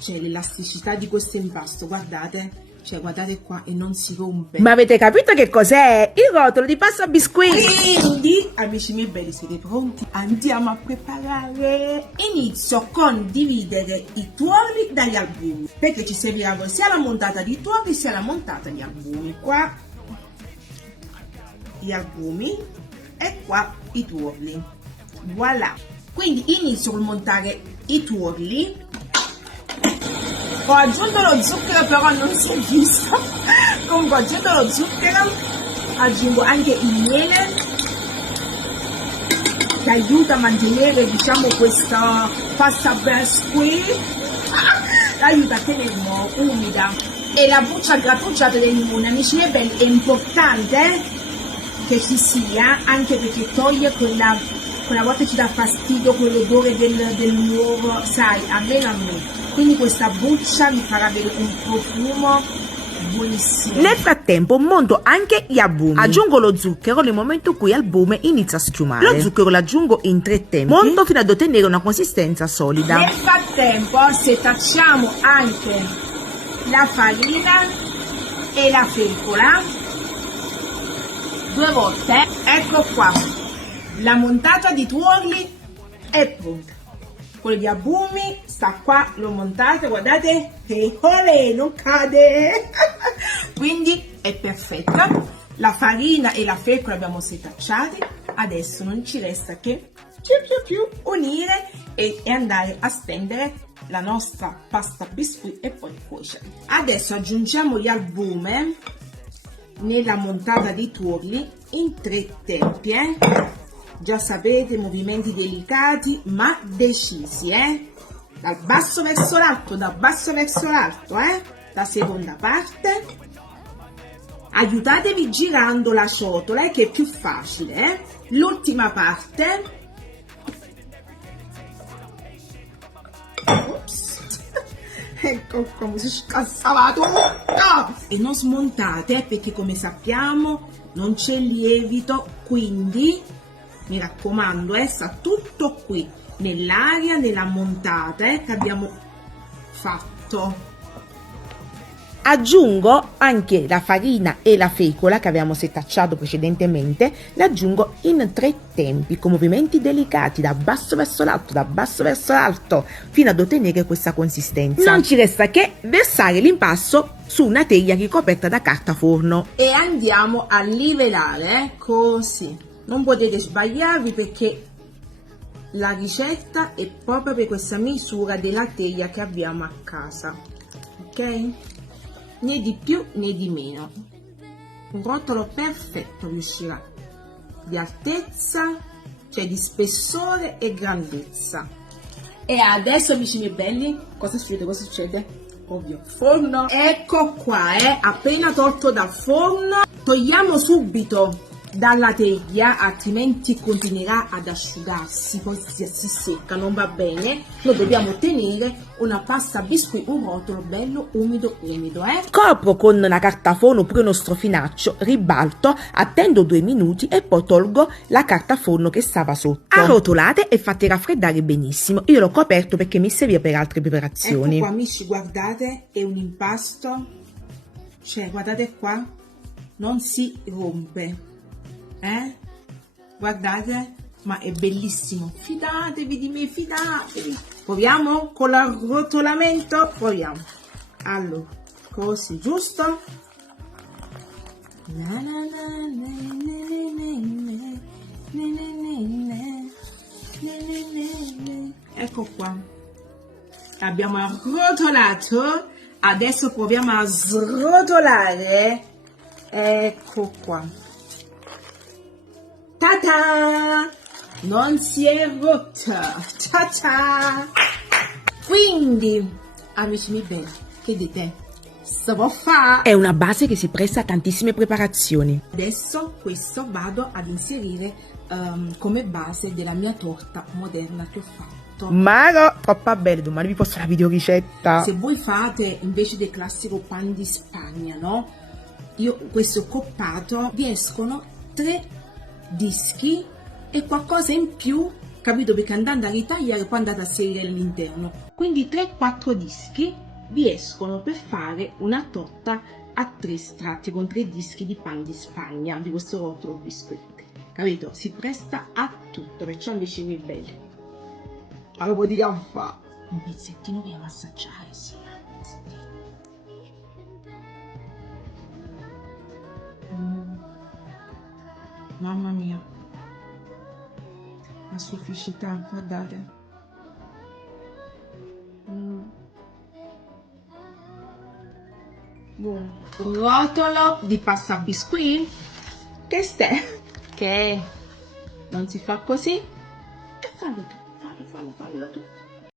cioè l'elasticità di questo impasto, guardate. Cioè guardate qua, e non si rompe. Ma avete capito che cos'è? Il rotolo di pasta biscuit. Quindi, amici miei belli, siete pronti? Andiamo a preparare. Inizio con dividere i tuorli dagli albumi, perché ci serviranno sia la montata di tuorli sia la montata di albumi. Qua gli albumi e qua i tuorli. Voilà. Quindi inizio col montare i tuorli. Ho aggiunto lo zucchero, però non si è visto. Comunque ho aggiunto lo zucchero, aggiungo anche il miele che aiuta a mantenere, diciamo, questa pasta biscuit, aiuta a tenerla umida. E la buccia grattugiata del limone, amici miei belli, è importante che ci sia, anche perché toglie quella volta ci dà fastidio quell'odore dell'uovo, sai, almeno a me. Quindi questa buccia mi farà avere un profumo buonissimo. Nel frattempo monto anche gli albumi. Aggiungo lo zucchero nel momento in cui l'albume inizia a schiumare. Lo zucchero lo aggiungo in 3 tempi. Monto fino ad ottenere una consistenza solida. Nel frattempo setacciamo anche la farina e la fecola 2 volte. Ecco qua, la montata di tuorli è pronta. Quello di albumi sta qua, lo montate, guardate, e olè, non cade. Quindi è perfetta. La farina e la fecola abbiamo setacciati. Adesso non ci resta che unire e andare a stendere la nostra pasta biscuit e poi cuocere. Adesso aggiungiamo gli albumi nella montata di tuorli in 3 tempi, Già sapete, movimenti delicati ma decisi, dal basso verso l'alto, dal basso verso l'alto, la seconda parte. Aiutatevi girando la ciotola, che è più facile, l'ultima parte. Ops. Ecco come si scassava tutto. E non smontate, perché come sappiamo non c'è lievito, quindi mi raccomando, sta tutto qui nell'aria, nella montata che abbiamo fatto. Aggiungo anche la farina e la fecola che abbiamo setacciato precedentemente, le aggiungo in 3 tempi con movimenti delicati da basso verso l'alto, da basso verso l'alto, fino ad ottenere questa consistenza. Non ci resta che versare l'impasto su una teglia ricoperta da carta forno e andiamo a livellare, così. Non potete sbagliarvi, perché la ricetta è proprio per questa misura della teglia che abbiamo a casa, ok? Né di più né di meno. Un rotolo perfetto riuscirà, di altezza, cioè di spessore e grandezza. E adesso, amici miei belli, cosa succede? Cosa succede? Ovvio, forno. Ecco qua, appena tolto dal forno. Togliamo subito dalla teglia, altrimenti continuerà ad asciugarsi, poi si secca, non va bene. Noi dobbiamo ottenere una pasta biscuit, un rotolo bello umido. Copro con la carta forno oppure uno strofinaccio, ribalto, attendo 2 minuti e poi tolgo la carta forno che stava sotto. Arrotolate e fate raffreddare benissimo. Io l'ho coperto perché mi serviva per altre preparazioni. Ecco qua, amici, guardate, è un impasto, cioè guardate qua, non si rompe. Guardate, ma è bellissimo, fidatevi di me, fidatevi. Proviamo con l'arrotolamento, proviamo. Allora, così, giusto? Ecco qua, abbiamo arrotolato. Adesso proviamo a srotolare. Ecco qua. Ta-ta! Non si è rotta! Ta-ta! Quindi, amici miei belli, che dite? Si può fare? È una base che si presta a tantissime preparazioni. Adesso questo vado ad inserire come base della mia torta moderna che ho fatto. Ma no, troppo bene, domani vi posto la videoricetta. Se voi fate invece del classico pan di Spagna, no? Io questo coppato, vi escono 3 dischi e qualcosa in più, capito? Perché andando a ritagliare poi andate a serire all'interno. Quindi 3-4 dischi vi escono per fare una torta a 3 strati con 3 dischi di pan di Spagna, di questo rotolo biscotti. Capito? Si presta a tutto, perciò invece vi belli. Allora puoi dire a fa un pezzettino per massaggiare, sì. Mamma mia, la sofficità, guardate. Buono. Un rotolo di pasta biscuit. Che stai? Che non si fa così? E fallo tu, fallo tu.